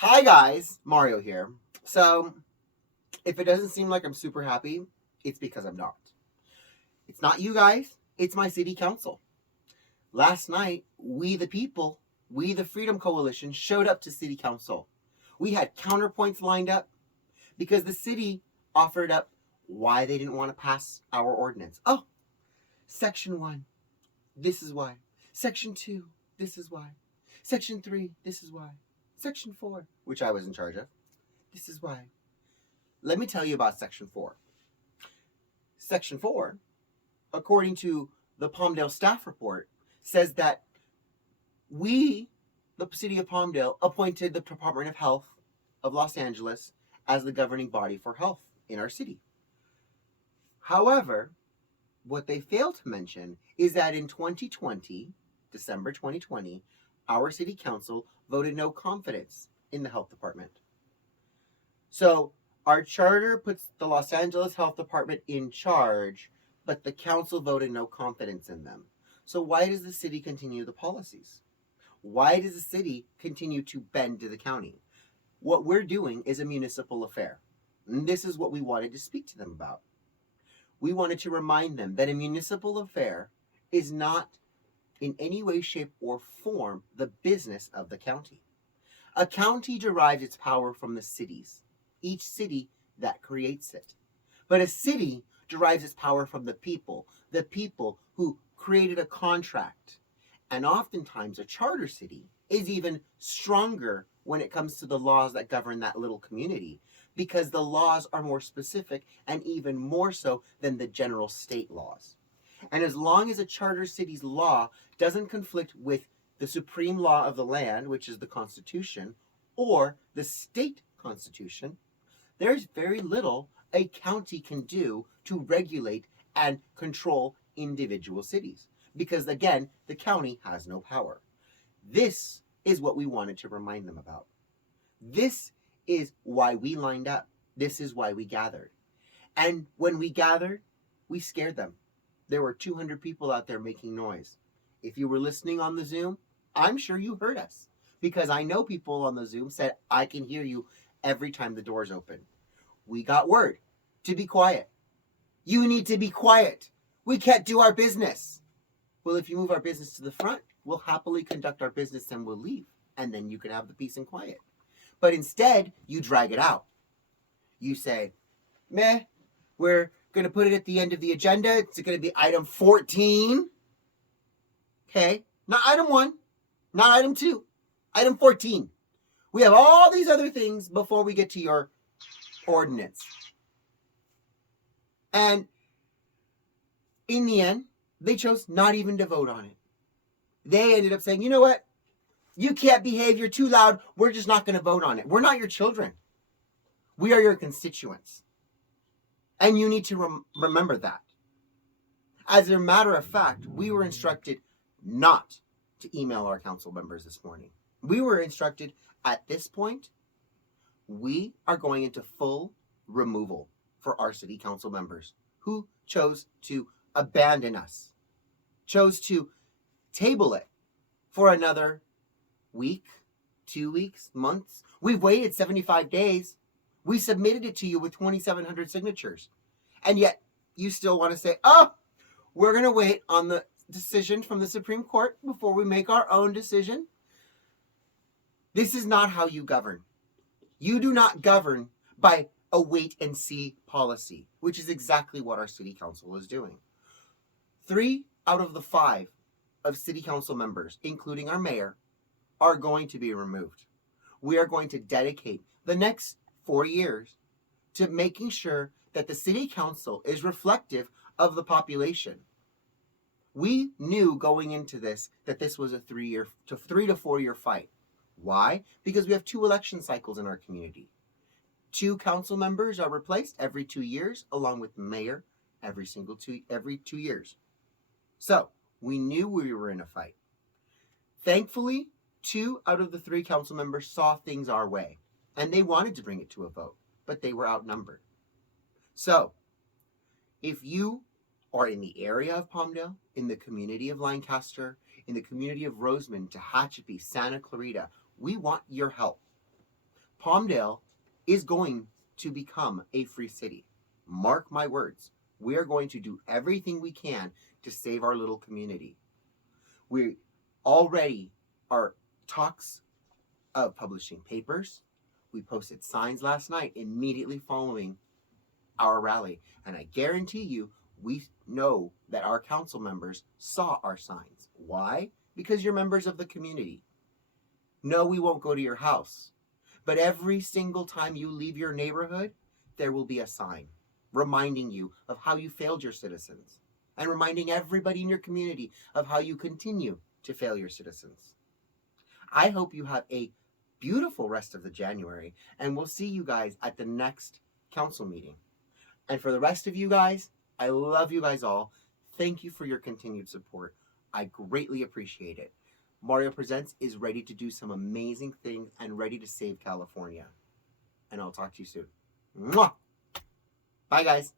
Hi guys, Mario here. So, if it doesn't seem like I'm super happy, it's because I'm not. It's not you guys, it's my city council. Last night, we the people, we the Freedom Coalition showed up to city council. We had counterpoints lined up because the city offered up why they didn't want to pass our ordinance. Oh, section 1, this is why. Section 2, this is why. Section 3, this is why. Section 4, which I was in charge of, this is why. Let me tell you about Section 4. Section 4, according to the Palmdale staff report, says that we, the city of Palmdale, appointed the Department of Health of Los Angeles as the governing body for health in our city. However, what they fail to mention is that in 2020, December 2020, our city council voted no confidence in the health department. So our charter puts the Los Angeles Health Department in charge, but the council voted no confidence in them. So why does the city continue the policies? Why does the city continue to bend to the county? What we're doing is a municipal affair. And this is what we wanted to speak to them about. We wanted to remind them that a municipal affair is not in any way, shape, or form the business of the county. A county derives its power from the cities, each city that creates it. But a city derives its power from the people who created a contract. And oftentimes a charter city is even stronger when it comes to the laws that govern that little community, because the laws are more specific and even more so than the general state laws. And as long as a charter city's law doesn't conflict with the supreme law of the land, which is the Constitution, or the state constitution, there's very little a county can do to regulate and control individual cities. Because again, the county has no power. This is what we wanted to remind them about. This is why we lined up. This is why we gathered. And when we gathered, we scared them. There were 200 people out there making noise. If you were listening on the Zoom, I'm sure you heard us, because I know people on the Zoom said, I can hear you every time the doors open. We got word to be quiet. You need to be quiet. We can't do our business. Well, if you move our business to the front, we'll happily conduct our business and we'll leave. And then you can have the peace and quiet. But instead, you drag it out. You say, meh, we're going to put it at the end of the agenda. It's going to be item 14. Okay, not item 1, not item 2, item 14. We have all these other things before we get to your ordinance. And in the end, they chose not even to vote on it. They ended up saying, you know what? You can't behave. You're too loud. We're just not going to vote on it. We're not your children. We are your constituents. And you need to remember that. As a matter of fact, we were instructed not to email our council members this morning. We were instructed at this point, we are going into full removal for our city council members who chose to abandon us, chose to table it for another week, 2 weeks, months. We've waited 75 days. We submitted it to you with 2,700 signatures. And yet you still want to say, oh, we're going to wait on the decision from the Supreme Court before we make our own decision. This is not how you govern. You do not govern by a wait and see policy, which is exactly what our city council is doing. 3 out of the 5 of city council members, including our mayor, are going to be removed. We are going to dedicate the next 4 years to making sure that the city council is reflective of the population. We knew going into this that this was a 3 to 4 year fight. Why? Because we have 2 election cycles in our community. 2 council members are replaced every 2 years, along with the mayor every 2 years. So we knew we were in a fight. Thankfully, 2 out of the 3 council members saw things our way, and they wanted to bring it to a vote, but they were outnumbered. So if you are in the area of Palmdale, in the community of Lancaster, in the community of Roseman, Tehachapi, Santa Clarita, we want your help. Palmdale is going to become a free city. Mark my words. We are going to do everything we can to save our little community. We already are talks of publishing papers. We posted signs last night immediately following our rally. And I guarantee you, we know that our council members saw our signs. Why? Because you're members of the community. No, we won't go to your house. But every single time you leave your neighborhood, there will be a sign reminding you of how you failed your citizens and reminding everybody in your community of how you continue to fail your citizens. I hope you have a beautiful rest of the January, and we'll see you guys at the next council meeting. And for the rest of you guys, I love you guys all. Thank you for your continued support. I greatly appreciate it. Mario Presents is ready to do some amazing things and ready to save California. And I'll talk to you soon. Mwah! Bye, guys.